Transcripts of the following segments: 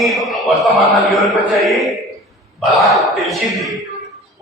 అవన్నీ వర్తమానాలు ఎవరికి వచ్చాయి? బలాకు తెలిసింది.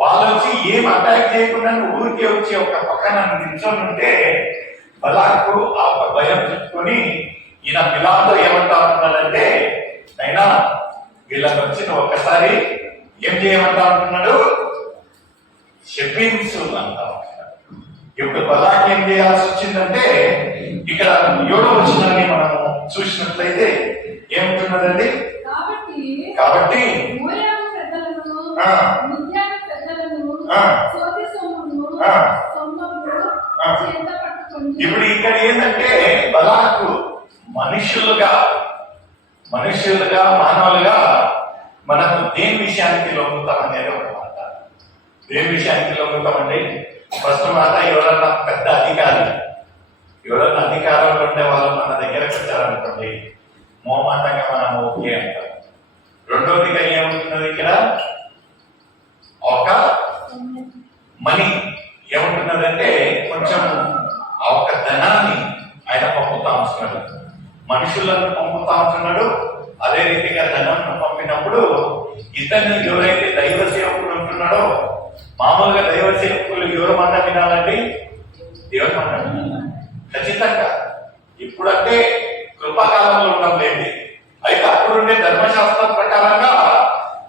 వాళ్ళు వచ్చి ఏం అటాక్ చేయకుండా ఊరికే వచ్చి ఒక పక్కన నిల్చొని ఉంటే బలాకు ఆ భయం చెప్పుకొని ఈయన బిలాముతో ఏమంటా ఉంటున్నాడంటే, అయినా వీళ్ళని వచ్చిన ఒక్కసారి ఏం చేయమంటా ఉంటున్నాడు? శపించు అంటా ఉంటున్నాడు. ఇప్పుడు బలాక్ ఏం చేయాల్సి వచ్చిందంటే, ఇక్కడ 7వ వచనాన్ని మనం చూసినట్లయితే ఏముంటున్నదండి? కాబట్టి ఇప్పుడు ఇక్కడ ఏంటంటే బలాకు మనుషులుగా మానవులుగా మనము దేని విషయానికి లొంగుతామనేది ఒక మాట. దేని విషయానికి లొంగుతామండి? ఫస్ట్ మాట, ఎవరన్నా పెద్ద అధికారి, ఎవరన్నా అధికారంలో ఉండే వాళ్ళు మన దగ్గరకు వచ్చారనుకోండి, మోమాటంగా మనం ఓకే అంటాం. రెండోదిగా ఏముంటున్నది ఇక్కడ? ఒక మనీ ఏముంటున్నదంటే కొంచెం ఆ ఒక ధనాన్ని ఆయన పంపుతా ఉంటున్నాడు, మనుషులను పంపుతా ఉంటున్నాడు. అదే రీతిగా ధనాన్ని పంపినప్పుడు ఇతన్ని ఎవరైతే దైవ సేవకుడు ఉంటున్నాడో, మామూలుగా దైవ సేవకులు ఎవరు మాట వినాలండి? దేవుని మాట వినాలి ఖచ్చితంగా. ఇప్పుడంటే కృపాకాలంలో ఉండడం లేదు. అయితే అప్పుడుండే ధర్మశాస్త్రం ప్రకారంగా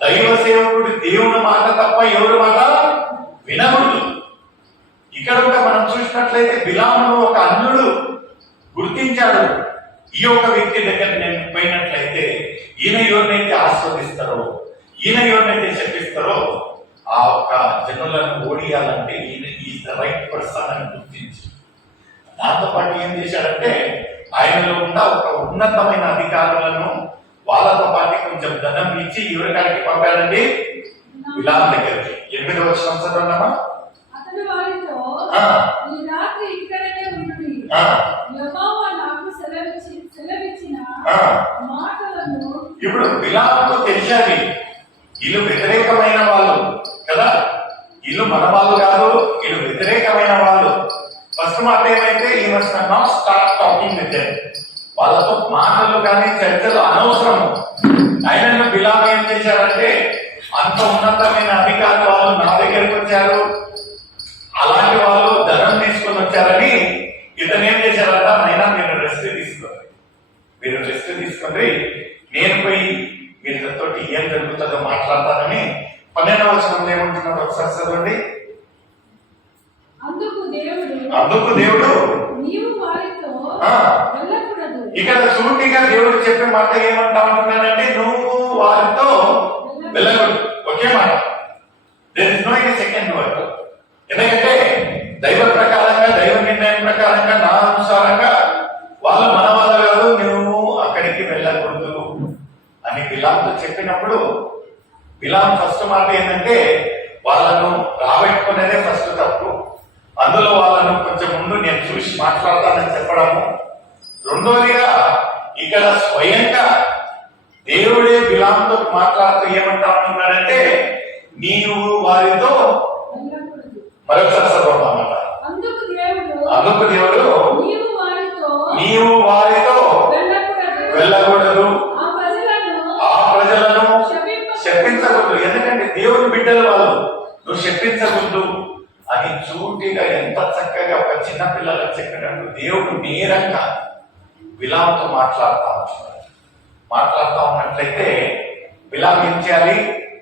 దైవ సేవకుడు దేవుని మాట తప్ప ఎవరి మాట వినకూడదు. ఇక్కడ కూడా మనం చూసినట్లయితే బిలామును ఒక అన్యుడు గుర్తించాడు. ఈ యొక్క వ్యక్తి దగ్గర నేను పోయినట్లయితే ఈయన ఎవరినైతే ఆస్వాదిస్తారో, ఈయన ఎవరినైతే చెప్పిస్తారో ఆ ఒక జనులను ఓడియాలంటే ఈయన ఈజ్ ద రైట్ పర్సన్ అని గుర్తించి, దాంతో పాటు ఏం చేశాడంటే ఆయనలో ఉన్న ఒక ఉన్నతమైన అధికారులను వాళ్ళతో పాటు కొంచెం ధనం ఇచ్చి ఎవరికాడికి పంపాడండి? బిలాము దగ్గరికి. 8వ వచనం చదవమ్మా. ఇప్పుడు బిలాముకు తెలిసాది వీళ్ళు వ్యతిరేకమైన వాళ్ళు కదా, వీళ్ళు మన వాళ్ళు కాదు, వీళ్ళు వ్యతిరేకమైన వాళ్ళు. ఫస్ట్ మాట ఏమైతే ఈ must not start talking with them, వాళ్ళతో మాటలు కానీ చర్చలు అనవసరము. ఆయన బిలాము ఏం చేశారంటే, అంత ఉన్నతమైన అధికారులు వాళ్ళు నా దగ్గరికి వచ్చారు, అలాంటి వాళ్ళు ధనం తీసుకొని వచ్చారని ఇతను ఏం చేశారంట, అయినా మీరు రెస్ట్ తీసుకొని నేను పోయి వీళ్ళతో ఏం జరుగుతుందో మాట్లాడతానని 12వ వచనంలో ఏమంటున్నాడు ఒకసారి చదవండి. అందుకు దేవుడు ఇక్కడ సూటిగా దేవుడు చెప్పే మాట ఏమంటా ఉంటున్నాడంటే, నువ్వు వారితో వెళ్ళకూడదు. ఒకే మాట, there is no second word. ఎందుకంటే దైవ ప్రకారంగా, దైవ నిర్ణయం ప్రకారంగా, నా అనుసారంగా వాళ్ళు మన వాళ్ళు కాదు, నువ్వు అక్కడికి వెళ్ళకూడదు అని బిలాముతో చెప్పినప్పుడు, బిలాము ఫస్ట్ మాట ఏంటంటే వాళ్ళను రాబెట్టుకునేదే ఫస్ట్ తప్పు. అందులో వాళ్ళను కొంచెం ముందు నేను చూసి మాట్లాడతానని చెప్పడము. రెండోదిగా ఇక్కడ స్వయంగా దేవుడే బిలాముతో మాట్లాడుతూ ఏమంటా ఉంటున్నాడంటే, నీవు వారితో మరొకసారి చదవమాట. అందుకు దేవుడు నీవు వారితో వెళ్ళకూడదు, ఆ ప్రజలను శపించకూడదు. ఎందుకంటే దేవుని బిడ్డల వాళ్ళు, నువ్వు శపించకూడదు అని చూటిగా ఎంత చక్కగా ఒక చిన్న పిల్లలకు చెప్పినట్టు దేవుడు నేరంగా బిలాముతో మాట్లాడుతూ ఉన్నట్లయితే బిలాము ఏం చేయాలి?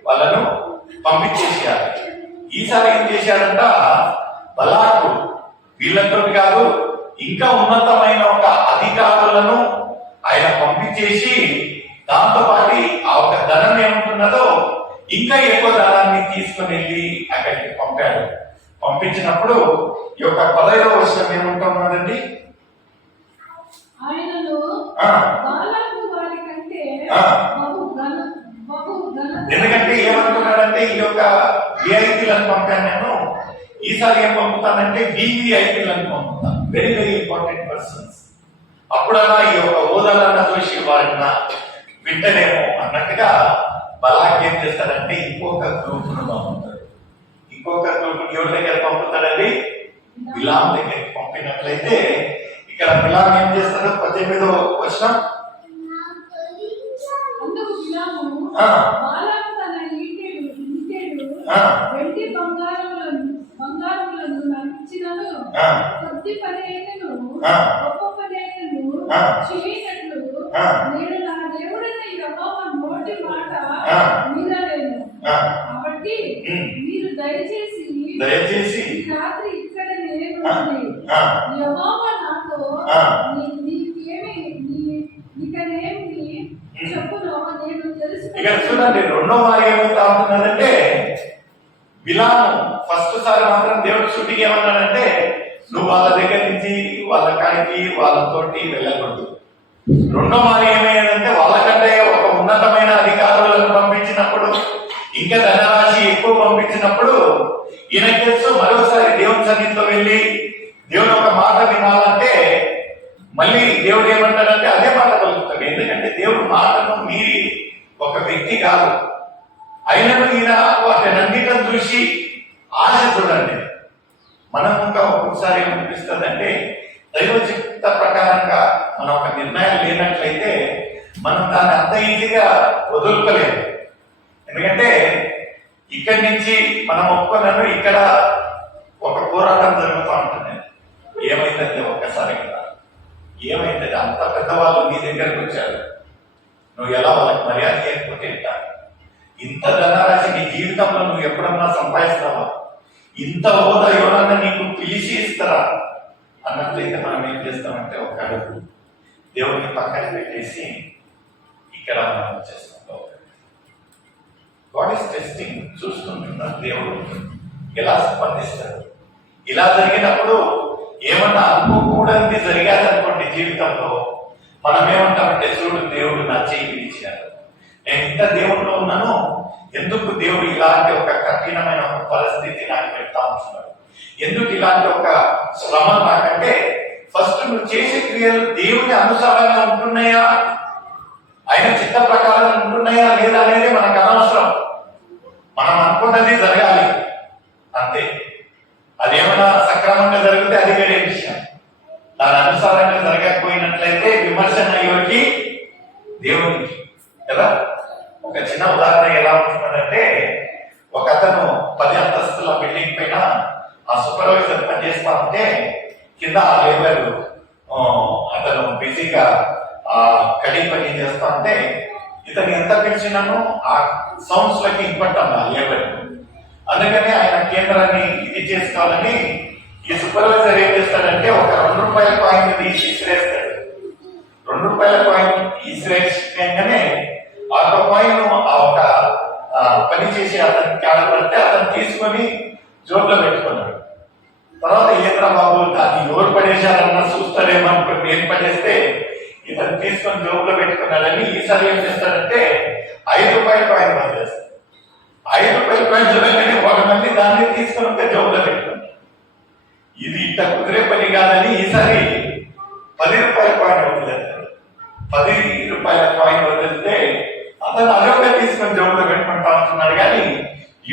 వాళ్ళను పంపించేసేయాలి. ఈసారి ఏం చేశాడంట, బలాకు వీళ్ళతో కాదు, ఇంకా ఉన్నతమైన ఒక అధికారులను ఆయన పంపించేసి, దాంతో పాటు ఆ ఒక ధనం ఏముంటున్నదో ఇంకా ఎక్కువ ధనాన్ని తీసుకుని వెళ్ళి అక్కడికి పంపాడు. పంపించినప్పుడు ఈ యొక్క 15వ వచనం ఏముంటున్నదండి? ఎందుకంటే ఏమంటున్నాడంటే, ఈ యొక్క విఐపీలను పంపాను నేను, ఈసారి ఏం పంపుతానంటే వివిఐపీలను పంపుతాను, వెరీ వెరీ ఇంపార్టెంట్ పర్సన్స్. అప్పుడన్నా ఈ యొక్క హోదాలన్నా చూసి వారిన వింటనేమో అన్నట్టుగా బలాక్ ఏం చేస్తాడంటే ఇంకొక గ్రూపును పంపుతాడు. ఇంకొక గ్రూపుని ఎవరి దగ్గర పంపుతాడండి? బిలాము దగ్గరికి పంపినట్లయితే ఇక్కడ బిలాము ఏం చేస్తాడు? 18వ వచనం. బిలాము ఆ, బాలాకు తన ఇంటెడు ఆ, వెండి బంగారములను నడిచినను ఆ, కొద్ది పని అయినను ఆ, గొప్ప పని అయినను ఆ, చేయనట్లు ఆ, నేను నా దేవుడైన యెహోవా నోటి మాట ఆ, మీరలేను. ఆ. కాబట్టి ఉమ్. మీరు దయచేసి దయచేసి ఈ రాత్రి ఇక్కడనే ఆ, ఉండండి. ఆ, యెహోవా నాతో ఆ. నీకనేమి చెప్పునో నేను ఇక్కడ తెలుసుకున్నాను. చూడండి, రెండో వారు ఏమవుతా ఉంటున్నారంటే, బిలాము ఫస్ట్ సారి మాత్రం దేవుడు షూటింగ్ ఏమన్నాడంటే, నువ్వు వాళ్ళ దగ్గర నుంచి వాళ్ళ కాడికి వాళ్ళతోటి వెళ్ళకూడదు. రెండో వారు ఏమైందంటే, వాళ్ళకంటే ఒక ఉన్నతమైన అధికారులను పంపించినప్పుడు, ఇంకా ధనరాశి ఎక్కువ పంపించినప్పుడు, ఈయన తెలుసు మరోసారి దేవుని సన్నిధిలో వెళ్ళి దేవుడు ఒక మాట వినాలంటే మళ్ళీ దేవుడు ఏమంటాడంటే అదే మాట పలుకుతాడు. ఎందుకంటే దేవుడు మాటను మీరి ఒక వ్యక్తి కాదు. అయినను ఈయన వాటినన్నిటిని చూసి ఆశ చూడండి. మనం ఇంకా ఒక్కొక్కసారి ఏమనిపిస్తుందంటే, దైవ చిత్త ప్రకారంగా మనం ఒక నిర్ణయం లేనట్లయితే మనం దాన్ని అంత ఈజీగా వదులుకోలేము. ఎందుకంటే ఇక్కడి నుంచి మనం ఒప్పుకున్నాను, ఇక్కడ ఒక పోరాటం జరుగుతూ ఉంటుంది. ఏమైందంటే ఒక్కసారి కదా ఏమైందంటే, అంత పెద్దవాళ్ళు నీ దగ్గరకు వచ్చారు, నువ్వు ఎలా వాళ్ళకి మర్యాద చేయకపోతే ఎట్లా? ఇంత ధనరాశి నీ జీవితంలో నువ్వు ఎప్పుడన్నా సంపాదిస్తావా? ఇంత హోదా ఎవరన్నా నీకు పిలిచి ఇస్తారా అన్నట్లయితే మనం ఏం చేస్తామంటే, ఒక అడుగు దేవుడిని పక్కన పెట్టేసి ఇక్కడ మనం చేస్తాం. గాడ్ ఈస్ టెస్టింగ్, చూస్తుంటున్నారు దేవుడు ఎలా స్పందిస్తాడు. ఇలా జరిగినప్పుడు ఏమన్నా అనుకోకూడనిది జరిగాదనుకోండి జీవితంలో, మనం ఏమంటామంటే, చూడు దేవుడు నా చేయి పిలిచాడు, నేను ఇంత దేవుడిలో ఉన్నాను, ఎందుకు దేవుడు ఇలాంటి ఒక కఠినమైన ఒక పరిస్థితి నాకు పెడతా ఉంటున్నాడు, ఎందుకు ఇలాంటి ఒక శ్రమ నాకంటే, ఫస్ట్ నువ్వు చేసే క్రియలు దేవుని అనుసారంగా ఉంటున్నాయా, ఆయన చిత్త ప్రకారం ఉంటున్నాయా లేదా అనేది మనకు అనవసరం. మనం అనుకున్నది జరగాలి అంతే. అదేమన్నా సక్రమంగా జరిగితే అది వేరే విషయం. దాని అనుసారంగా జరగకపోయినట్లయితే విమర్శన అయ్యోకి దేవునికి కదా. ఒక చిన్న ఉదాహరణ ఎలా ఉంటున్నదంటే, ఒక అతను 10 అంతస్తుల బిల్డింగ్ పైన ఆ సూపర్వైజర్ పనిచేస్తా ఉంటే, కింద ఆ లేబర్ అతను బిజీగా ఆ కడి పని చేస్తా ఉంటే, ఇతను ఎంత పిలిచినానో ఆ సౌండ్స్ లకి ఇంపట్టాను ఆ లేబర్. అందుకని ఆయన కేంద్రాన్ని ఇది చేసుకోవాలని ఈ సూపర్వైజర్ ఏం చేస్తాడంటే, ఒక ₹2 కాయిన్ తీసి ఇసిరేస్తాడు. ₹2 కాయిన్ ఇసిరేగానే ఆ కాయిన్ ఆ ఒక పని చేసి అతనికి ఆడపడితే అతను తీసుకొని జోబులో పెట్టుకున్నాడు. తర్వాత ఏంద్ర బాబు అది ఎవరు పడేశారన్నా చూస్తాడేమనుకుని నేను పడేస్తే ఇతను తీసుకొని జోబులో పెట్టుకున్నాడని ఈసారి ఏం చేస్తాడంటే ₹5 కాయిన్ పనిచేస్తాడు. ₹5 కాయిన్ చూడగానే 1 మంది దాన్ని తీసుకొని ఉంటే జోబులో పెట్టుకున్నాడు. ఇది ఇంత కుదిరే పని కాదని ఈసారి ₹10 కాయిన్ వదిలేస్తాడు. ₹10 కాయిన్ వదిలితే అతను అదొక తీసుకొని జోబులో పెట్టుకుంటా ఉంటున్నాడు. కానీ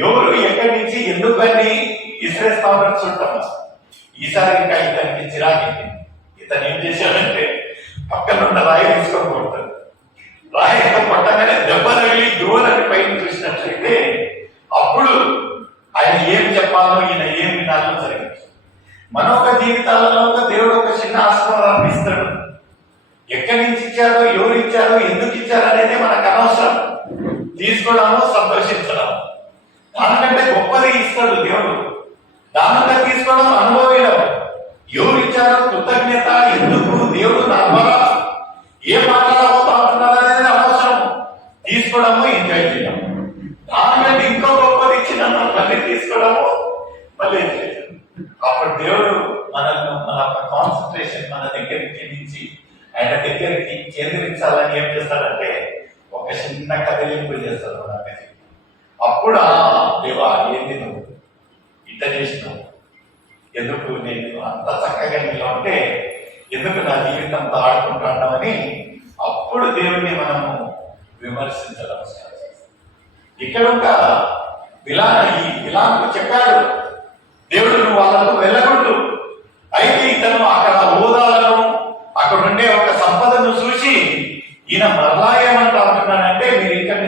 ఎవరు ఎక్కడి నుంచి ఎందుకని ఇసిరేస్తా ఉన్నాడు చూడటం. ఈసారి ఇంకా ఇతనికి చిరాకి. ఇతను ఏం చేశాడంటే పక్కన ఉన్న రాయి తీసుకొని కొడతాడు. రాయితో కొట్టగానే దెబ్బ తగిలి దూరాన్ని పైన చూసినట్లయితే అప్పుడు ఆయన ఏం చెప్పాలో ఈయన ఏం వినాలో జరిగింది. మన ఒక జీవితాలలో దేవుడు ఒక చిన్న ఆశీర్వాదాన్ని ఇస్తాడు. ఎక్కడి నుంచి ఇచ్చాడో, ఎవరు ఇచ్చారో, ఎందుకు ఇచ్చారో అనేది మనకు అనవసరం. తీసుకోవడము, సంతోషించడం, దానికంటే గొప్పది ఇస్తాడు దేవుడు. దానికంటే తీసుకోవడం, అనుభవించడం, ఎవరు ఇచ్చారో కృతజ్ఞత, ఎందుకు దేవుడు నా ద్వారా ఏం మాట్లాడబోతున్నారు అనేది అనవసరం. తీసుకోవడము, ఎంజాయ్ చేయడం. దానికంటే ఇంకో గొప్పది ఇచ్చిన మళ్ళీ తీసుకోవడము, మళ్ళీ ఎంజాయ్ చేయడం. అప్పుడు దేవుడు మనల్ని మన కాన్సన్ట్రేషన్ మన దగ్గరికి నుంచి ఆయన దగ్గరికి కేంద్రించాలని ఏం చేస్తాడంటే ఒక చిన్న కదిలింపు చేస్తాడు మన దగ్గర. అప్పుడు దేవా ఏంది నువ్వు ఇట్ట చేసినావు, ఎందుకు నేను అంత చక్కగా నీలో ఉంటే ఎందుకు నా జీవితంతో ఆడుకుంటున్నామని అప్పుడు దేవుడిని మనము విమర్శించడం. ఇక్కడ ఒక విలాకు చెప్పాడు దేవుడు, నువ్వు వాళ్ళకు వెళ్ళకూడదు. అయితే ఇతను అక్కడ హోదాలను అక్కడ ఉండే ఒక సంపదను చూసి ఈయన మరలా ఏమంటా ఉంటున్నాడంటే, మీరు ఇక్కడ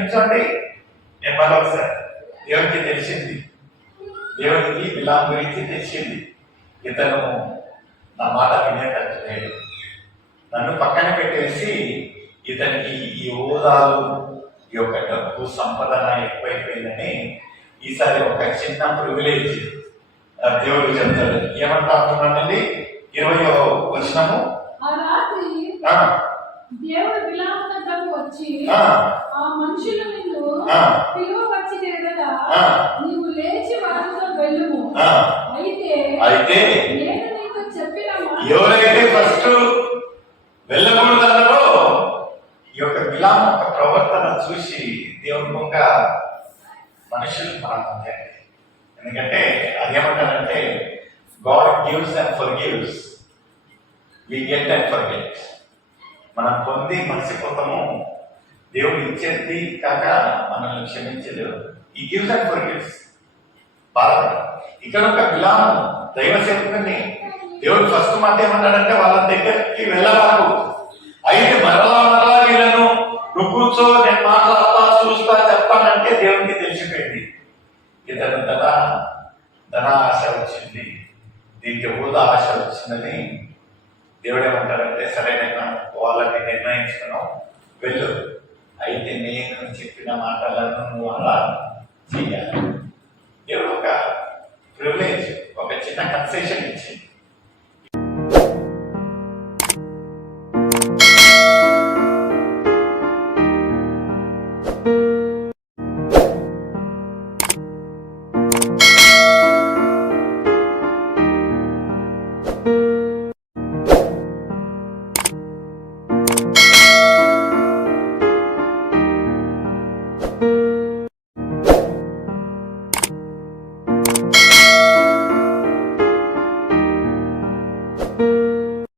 మరొకసారి దేవునికి తెలిసింది, దేవునికి బిలాం గురించి తెలిసింది, ఇతను నా మాట వినేటట్టు లేడు, నన్ను పక్కన పెట్టేసి ఇతనికి ఈ హోదాలు ఈ యొక్క డబ్బు సంపదన ఎక్కువైపోయిందని ఈసారి ఒక చిన్న ప్రివిలేజ్ దేవుడు చెప్తాడు. ఏమంటా అంటున్నానండి 20వ వచనము. ఆ రాత్రి ఆ, దేవుడు బిలామునకు వచ్చి ఆ, ఆ మనుషులు నిన్ను ఆ, పిలువవచ్చిన ఎడల ఆ, నీవు లేచి వారితో వెళ్ళుము. ఆ. అయితే అయితే నేను నీకు చెప్పిన మాట ఎవరైతే ఫస్ట్ వెళ్ళకూడదన్నారో ఈ యొక్క బిలాం యొక్క ప్రవర్తన చూసి దేవుని యొక్క మనుషులు మనం అంతే. ఎందుకంటే అదేమంటారంటే God gives and forgives, we get and forget. మనం పొంది మర్చిపోతాము, దేవుడు ఇచ్చేది కాక మనల్ని క్షమించలేదు. ఈ గివ్స్ అండ్ ఫర్గివ్స్ బాధ. ఇక్కడ ఒక బిలాము దైవ సేవకుని దేవుడు ఫస్ట్ మాట ఏమన్నాడంటే వాళ్ళ దగ్గరికి వెళ్ళరాదు, అయితే మరలా వీళ్ళను నువ్వు కూర్చో నేను మాట్లాడతా చూస్తా చెప్తానంటే దేవునికి తెలిసిపోయింది ఇతను ధన ఆశ వచ్చింది, దీనికి హోదా ఆశ వచ్చిందని దేవుడు ఏమంటాడంటే సరే నేను వాళ్ళకి నిర్ణయించుకున్నావు వెళ్ళు, అయితే నేను చెప్పిన మాటలను నువ్వు అలా చెయ్యాలి. దేవుడు ఒక ప్రివిలేజ్, ఒక చిన్న కన్సెషన్ ఇచ్చింది.